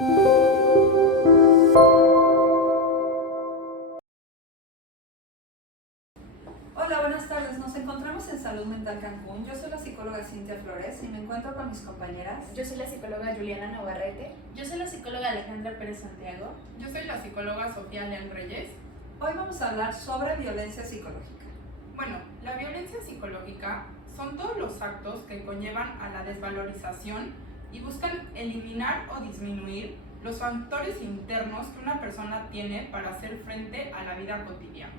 Hola, buenas tardes. Nos encontramos en Salud Mental Cancún. Yo soy la psicóloga Cintia Flores y me encuentro con mis compañeras. Yo soy la psicóloga Juliana Navarrete. Yo soy la psicóloga Alejandra Pérez Santiago. Yo soy la psicóloga Sofía León Reyes. Hoy vamos a hablar sobre violencia psicológica. Bueno, la violencia psicológica son todos los actos que conllevan a la desvalorización y buscan eliminar o disminuir los factores internos que una persona tiene para hacer frente a la vida cotidiana.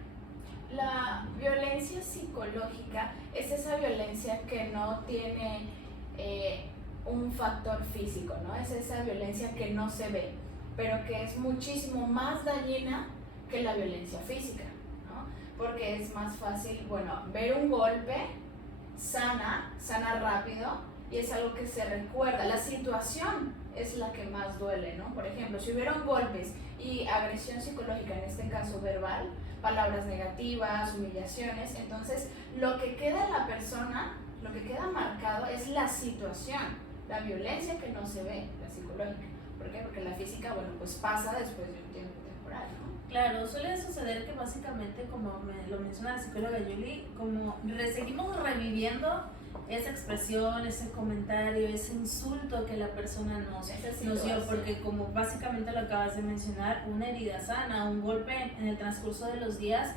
La violencia psicológica es esa violencia que no tiene un factor físico, ¿no? Es esa violencia que no se ve, pero que es muchísimo más dañina que la violencia física, ¿no? Porque es más fácil, bueno, ver un golpe, sana rápido y es algo que se recuerda. La situación es la que más duele, ¿no? Por ejemplo, si hubieron golpes y agresión psicológica, en este caso verbal, palabras negativas, humillaciones, entonces lo que queda en la persona, lo que queda marcado es la situación, la violencia que no se ve, la psicológica. ¿Por qué? Porque la física, bueno, pues pasa después de un tiempo temporal, ¿no? Claro, suele suceder que básicamente, como lo menciona la psicóloga Julie, como seguimos reviviendo esa expresión, ese comentario, ese insulto que la persona nos dio, porque como básicamente lo acabas de mencionar, una herida sana, un golpe en el transcurso de los días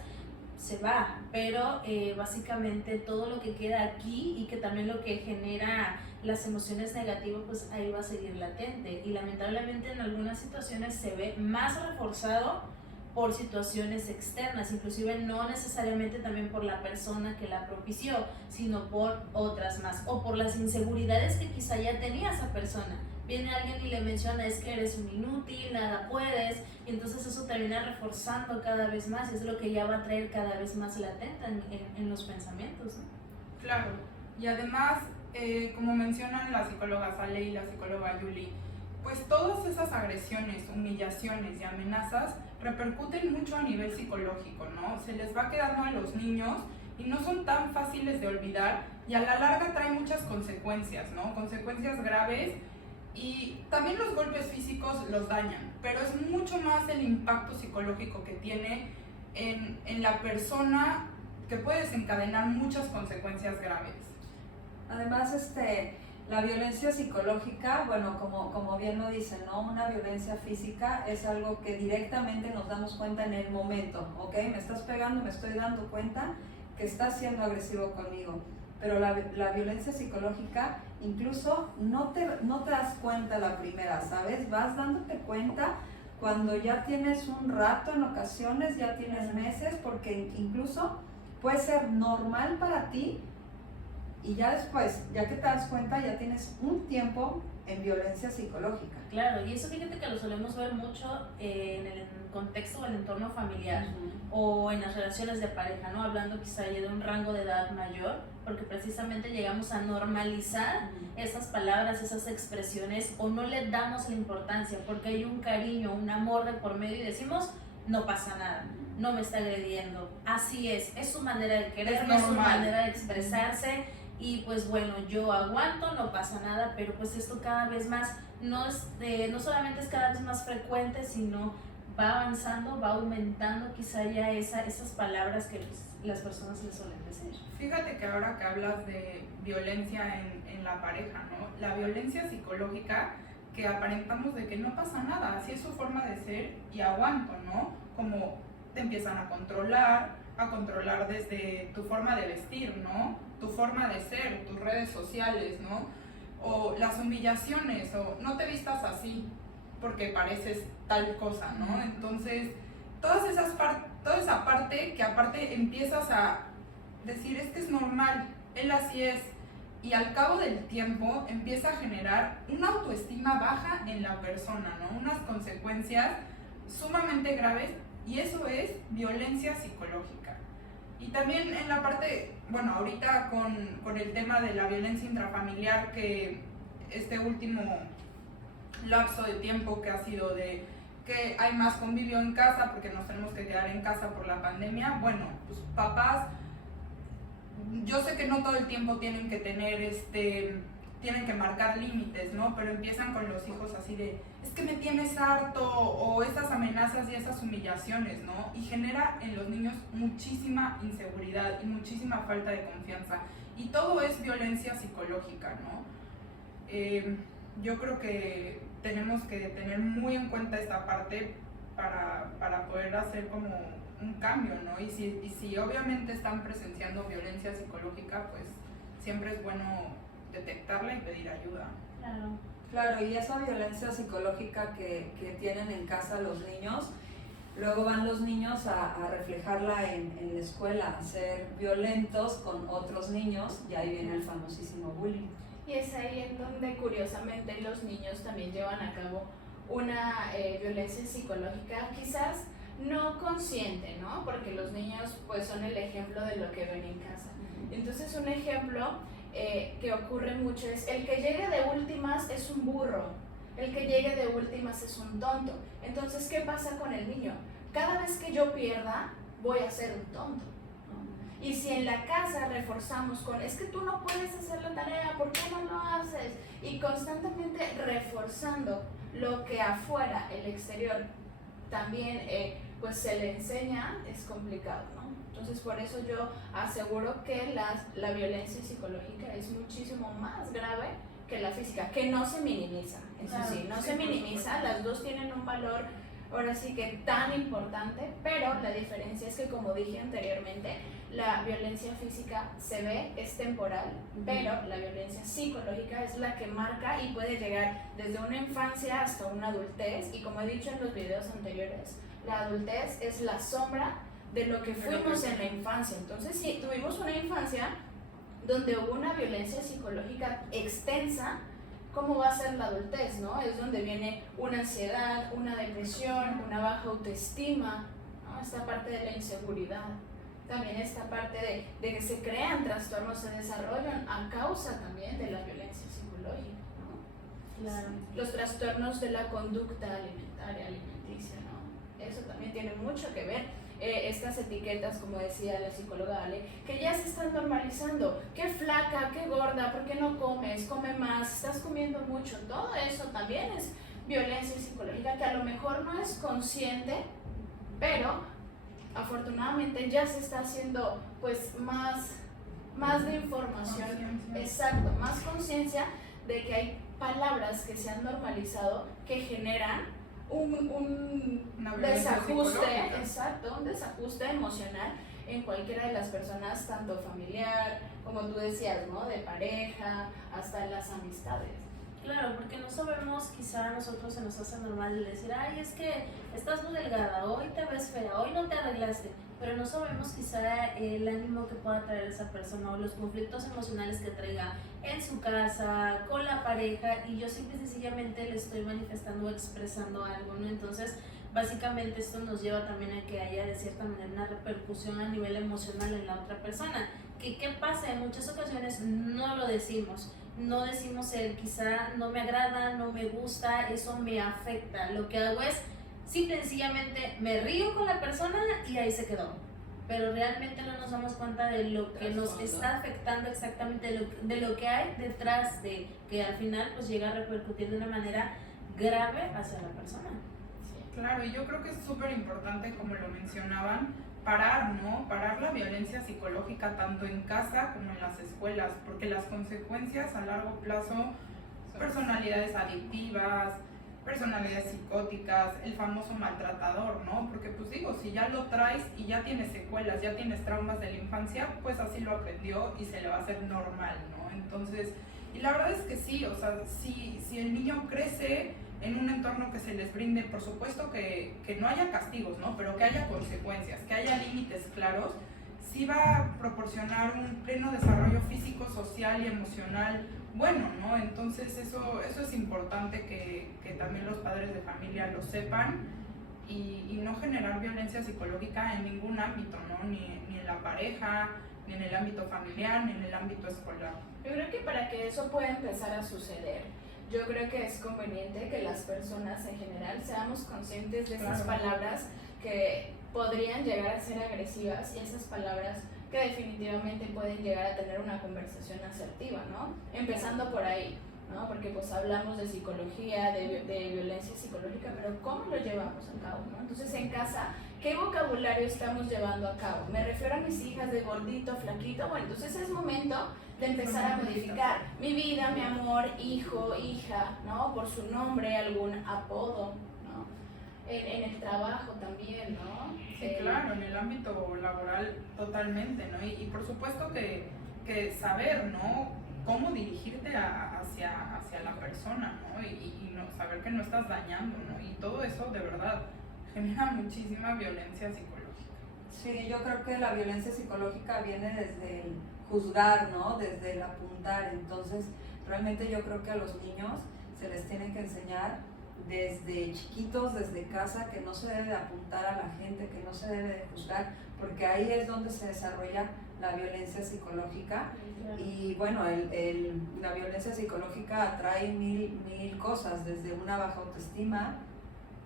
se va, pero básicamente todo lo que queda aquí y que también lo que genera las emociones negativas, pues ahí va a seguir latente y lamentablemente en algunas situaciones se ve más reforzado por situaciones externas, inclusive no necesariamente también por la persona que la propició, sino por otras más, o por las inseguridades que quizá ya tenía esa persona. Viene alguien y le menciona, es que eres un inútil, nada puedes, y entonces eso termina reforzando cada vez más, y es lo que ya va a traer cada vez más latente en los pensamientos, ¿no? Claro, y además, como mencionan la psicóloga Sale y la psicóloga Julie, pues todas esas agresiones, humillaciones y amenazas repercuten mucho a nivel psicológico, ¿no? Se les va quedando a los niños y no son tan fáciles de olvidar y a la larga trae muchas consecuencias, ¿no? Consecuencias graves y también los golpes físicos los dañan, pero es mucho más el impacto psicológico que tiene en la persona que puede desencadenar muchas consecuencias graves. Además, la violencia psicológica, bueno, como bien lo dicen, ¿no? Una violencia física es algo que directamente nos damos cuenta en el momento, ¿ok? Me estás pegando, me estoy dando cuenta que estás siendo agresivo conmigo. Pero la violencia psicológica incluso no te das cuenta la primera, ¿sabes? Vas dándote cuenta cuando ya tienes un rato, en ocasiones ya tienes meses, porque incluso puede ser normal para ti y ya después, ya que te das cuenta, ya tienes un tiempo en violencia psicológica. Claro, y eso fíjate que lo solemos ver mucho en el contexto o el entorno familiar o en las relaciones de pareja, ¿no? Hablando quizá ya de un rango de edad mayor, porque precisamente llegamos a normalizar esas palabras, esas expresiones, o no le damos la importancia porque hay un cariño, un amor de por medio y decimos, no pasa nada, no me está agrediendo, así es su manera de querer, es su manera de expresarse. Y pues bueno, yo aguanto, no pasa nada, pero pues esto cada vez más, no solamente es cada vez más frecuente, sino va avanzando, va aumentando quizá ya esas palabras que las personas le suelen decir. Fíjate que ahora que hablas de violencia en la pareja, ¿no? La violencia psicológica, que aparentamos de que no pasa nada, así es su forma de ser y aguanto, ¿no? Como te empiezan a controlar desde tu forma de vestir, ¿no? Tu forma de ser, tus redes sociales, ¿no? O las humillaciones, o no te vistas así porque pareces tal cosa, ¿no? Entonces, toda esa parte que aparte empiezas a decir, es que es normal, él así es, y al cabo del tiempo empieza a generar una autoestima baja en la persona, ¿no? Unas consecuencias sumamente graves, y eso es violencia psicológica. Y también en la parte, bueno, ahorita con el tema de la violencia intrafamiliar, que este último lapso de tiempo que ha sido de que hay más convivio en casa porque nos tenemos que quedar en casa por la pandemia, bueno, pues papás, yo sé que no todo el tiempo tienen que tener tienen que marcar límites, ¿no? Pero empiezan con los hijos así de, es que me tienes harto, o esas amenazas y esas humillaciones, ¿no? Y genera en los niños muchísima inseguridad y muchísima falta de confianza. Y todo es violencia psicológica, ¿no? Yo creo que tenemos que tener muy en cuenta esta parte para poder hacer como un cambio, ¿no? Y si obviamente están presenciando violencia psicológica, pues siempre es bueno detectarla y pedir ayuda. Claro. Claro, y esa violencia psicológica que tienen en casa los niños, luego van los niños a reflejarla en la escuela, a ser violentos con otros niños, y ahí viene el famosísimo bullying. Y es ahí en donde curiosamente los niños también llevan a cabo una violencia psicológica quizás no consciente, ¿no? Porque los niños pues son el ejemplo de lo que ven en casa. Entonces un ejemplo que ocurre mucho es el que llegue de últimas es un burro, el que llegue de últimas es un tonto. Entonces, ¿qué pasa con el niño? Cada vez que yo pierda, voy a ser un tonto, ¿no? Y si en la casa reforzamos con, es que tú no puedes hacer la tarea, ¿por qué no lo haces? Y constantemente reforzando lo que afuera, el exterior, también pues se le enseña, es complicado, ¿no? Entonces por eso yo aseguro que la violencia psicológica es muchísimo más grave que la física, que no se minimiza, eso Claro, sí, no sí, se por minimiza, supuesto. las dos tienen un valor ahora sí que tan importante, pero la diferencia es que como dije anteriormente, la violencia física se ve, es temporal, pero la violencia psicológica es la que marca y puede llegar desde una infancia hasta una adultez, y como he dicho en los videos anteriores, la adultez es la sombra de lo que fuimos en la infancia. Entonces, si tuvimos una infancia donde hubo una violencia psicológica extensa, ¿cómo va a ser la adultez, no? Es donde viene una ansiedad, una depresión, una baja autoestima, ¿no? Esta parte de la inseguridad. También esta parte de que se crean trastornos, se desarrollan a causa también de la violencia psicológica, ¿no? Claro. Los trastornos de la conducta alimenticia, ¿no? Eso también tiene mucho que ver. Estas etiquetas, como decía la psicóloga Ale, que ya se están normalizando. Qué flaca, qué gorda, ¿por qué no comes? Come más, estás comiendo mucho. Todo eso también es violencia psicológica que a lo mejor no es consciente, pero afortunadamente ya se está haciendo pues más de información. Conciencia. Exacto, más conciencia de que hay palabras que se han normalizado que generan un Una violencia desajuste, psicológica. exacto, un desajuste emocional en cualquiera de las personas, tanto familiar, como tú decías, ¿no? De pareja, hasta en las amistades. Claro, porque no sabemos, quizá a nosotros se nos hace normal el decir, ay, es que estás muy delgada, hoy te ves fea, hoy no te arreglaste, pero no sabemos quizá el ánimo que pueda traer esa persona o los conflictos emocionales que traiga en su casa, con la pareja, y yo simple y sencillamente le estoy manifestando o expresando algo, ¿no? Entonces, básicamente esto nos lleva también a que haya de cierta manera una repercusión a nivel emocional en la otra persona. ¿Qué pasa? En muchas ocasiones no lo decimos. No decimos el quizá no me agrada, no me gusta, eso me afecta. Lo que hago es simple y sencillamente me río con la persona y ahí se quedó. Pero realmente no nos damos cuenta de lo que nos está afectando exactamente, de lo que hay detrás de que al final pues llega a repercutir de una manera grave hacia la persona. Claro, y yo creo que es súper importante, como lo mencionaban, parar, ¿no? Parar la violencia psicológica tanto en casa como en las escuelas, porque las consecuencias a largo plazo, personalidades adictivas, personalidades psicóticas, el famoso maltratador, ¿no? Porque pues digo, si ya lo traes y ya tienes secuelas, ya tienes traumas de la infancia, pues así lo aprendió y se le va a hacer normal, ¿no? Entonces, y la verdad es que sí, o sea, si el niño crece en un entorno que se les brinde, por supuesto que no haya castigos, ¿no? Pero que haya consecuencias, que haya límites claros, sí va a proporcionar un pleno desarrollo físico, social y emocional bueno, ¿no? Entonces eso es importante que también los padres de familia lo sepan y no generar violencia psicológica en ningún ámbito, ¿no? Ni en la pareja, ni en el ámbito familiar, ni en el ámbito escolar. Yo creo que para que eso pueda empezar a suceder, yo creo que es conveniente que las personas en general seamos conscientes de esas Claro. palabras que podrían llegar a ser agresivas y esas palabras que definitivamente pueden llegar a tener una conversación asertiva, ¿no? Empezando por ahí, ¿no? Porque pues hablamos de psicología, de violencia psicológica, pero ¿cómo lo llevamos a cabo, ¿no? Entonces en casa, ¿qué vocabulario estamos llevando a cabo? Me refiero a mis hijas de gordito, flaquito, bueno, entonces es momento de empezar a modificar mi vida, mi amor, hijo, hija, ¿no? Por su nombre, algún apodo, ¿no? En el trabajo también, ¿no? Sí, claro, en el ámbito laboral totalmente, ¿no? Y por supuesto que saber, ¿no? Cómo dirigirte hacia la persona, ¿no? Y no, saber que no estás dañando, ¿no? Y todo eso de verdad genera muchísima violencia psicológica. Sí, yo creo que la violencia psicológica viene desde el juzgar, ¿no? Desde el apuntar. Entonces, realmente yo creo que a los niños se les tiene que enseñar desde chiquitos, desde casa, que no se debe de apuntar a la gente, que no se debe de juzgar, porque ahí es donde se desarrolla la violencia psicológica. Y bueno, la violencia psicológica atrae mil cosas, desde una baja autoestima,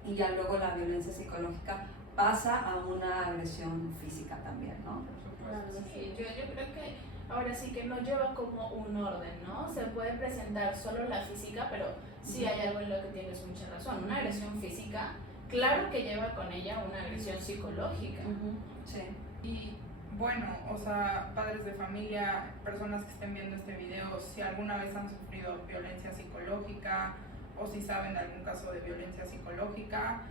y ya luego la violencia psicológica pasa a una agresión física también, ¿no? Sí, yo creo que ahora sí que no lleva como un orden, ¿no? Se puede presentar solo la física, pero sí hay algo en lo que tienes mucha razón. Una agresión física, claro que lleva con ella una agresión psicológica. Sí. Y bueno, o sea, padres de familia, personas que estén viendo este video, si alguna vez han sufrido violencia psicológica o si saben de algún caso de violencia psicológica,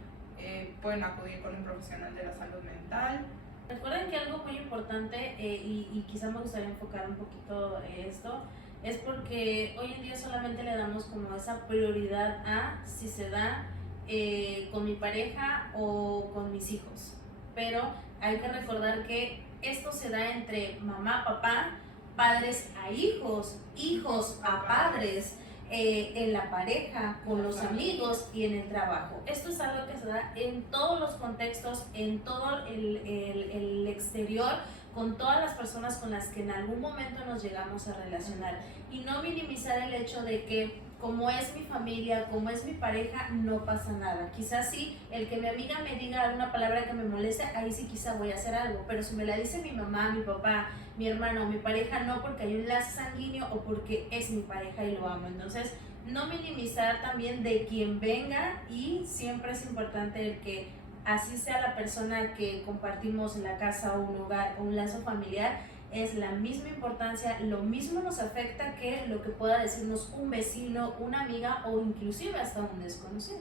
pueden acudir con un profesional de la salud mental. Recuerden que algo muy importante, y quizá me gustaría enfocar un poquito esto, es porque hoy en día solamente le damos como esa prioridad a si se da con mi pareja o con mis hijos. Pero hay que recordar que esto se da entre mamá, papá, padres a hijos, hijos a padres, en la pareja, con los amigos y en el trabajo. Esto es algo que se da en todos los contextos, en todo el exterior, con todas las personas con las que en algún momento nos llegamos a relacionar. Y no minimizar el hecho de que como es mi familia, como es mi pareja, no pasa nada. Quizás sí, el que mi amiga me diga alguna palabra que me moleste, ahí sí quizá voy a hacer algo, pero si me la dice mi mamá, mi papá, mi hermano o mi pareja, no, porque hay un enlace sanguíneo o porque es mi pareja y lo amo. Entonces, no minimizar también de quien venga, y siempre es importante el que así sea la persona que compartimos en la casa o un hogar o un lazo familiar, es la misma importancia, lo mismo nos afecta que lo que pueda decirnos un vecino, una amiga o inclusive hasta un desconocido.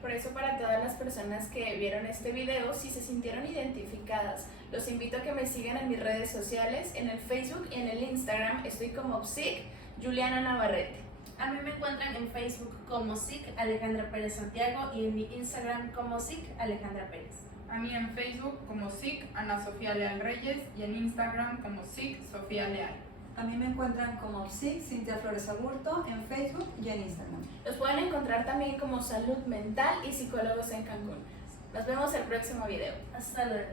Por eso, para todas las personas que vieron este video, si se sintieron identificadas, los invito a que me sigan en mis redes sociales, en el Facebook y en el Instagram. Estoy como Psic Juliana Navarrete. A mí me encuentran en Facebook como Psic Alejandra Pérez Santiago y en mi Instagram como Psic Alejandra Pérez. A mí en Facebook como Psic Ana Sofía Leal Reyes y en Instagram como Psic Sofía Leal. A mí me encuentran como Psic Cintia Flores Aburto en Facebook y en Instagram. Los pueden encontrar también como Salud Mental y Psicólogos en Cancún. Nos vemos el próximo video. Hasta luego.